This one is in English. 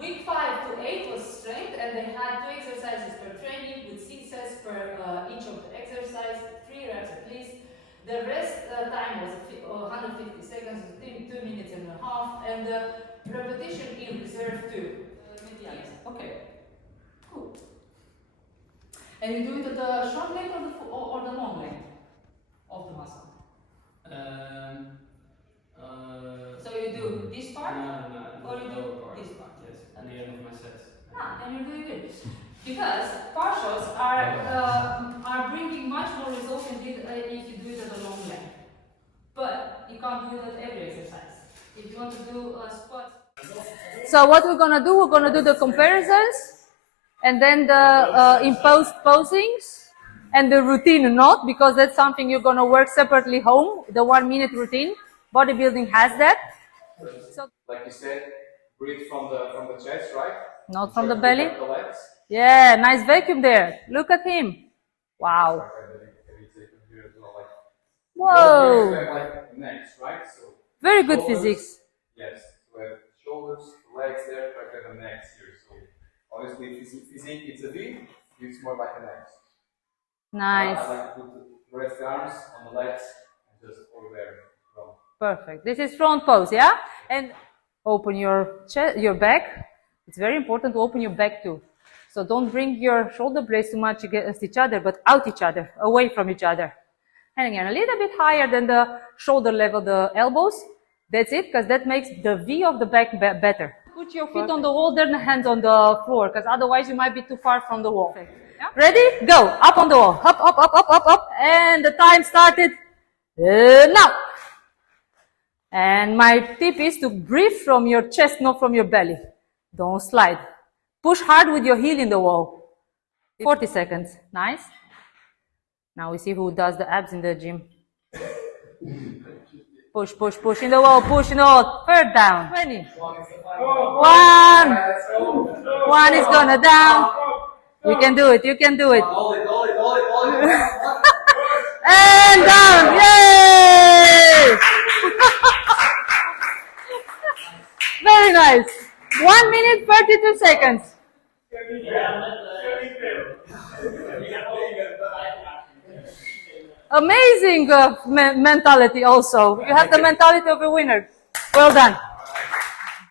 Week 5 to 8 was strength, and they had 2 exercises per training with 6 sets per each of the exercise, 3 reps at least. The rest time was 150 seconds, 2 minutes and a half, and the repetition in reserve too. Okay, cool. And you do it at the short length or the long length of the muscle? So you do this part? No, or you do part. this part? Yes, at the end of my sets. Then you're doing good. Because partials are bringing much more results if you do it at a long length. But you can't do it at every exercise. If you want to do a squat. So what we're gonna do the comparisons, and then the imposed posings, and the routine not, because that's something you're gonna work separately home. The 1 minute routine, bodybuilding has that. So, like you said, breathe from the chest, right? Not from the belly. The legs. Yeah, nice vacuum there. Look at him. Wow. Whoa. Like next, right? So very good shoulders, physics. Yes. So we have shoulders, legs there, like at the necks here. So obviously, physique it's a V. It's more like an X. Nice. I like to rest the arms on the legs and just over there. Perfect. This is front pose, yeah? And open your chest, your back. It's very important to open your back too. So don't bring your shoulder blades too much against each other, but out each other, away from each other. And again, a little bit higher than the shoulder level, the elbows. That's it, because that makes the V of the back better. Put your feet on the wall, then the hands on the floor, because otherwise you might be too far from the wall. Yeah? Ready? Go. Up on the wall. Up, up, up, up, up, up. And the time started now. And my tip is to breathe from your chest, not from your belly. Don't slide. Push hard with your heel in the wall. 40 seconds. Nice. Now we see who does the abs in the gym. Push, push, push in the wall, push in the wall. Third down. 20. One is gonna down. You can do it, you can do it. And down. Yay! Very nice. 1 minute, 32 seconds. Amazing mentality also. You have the mentality of a winner. Well done.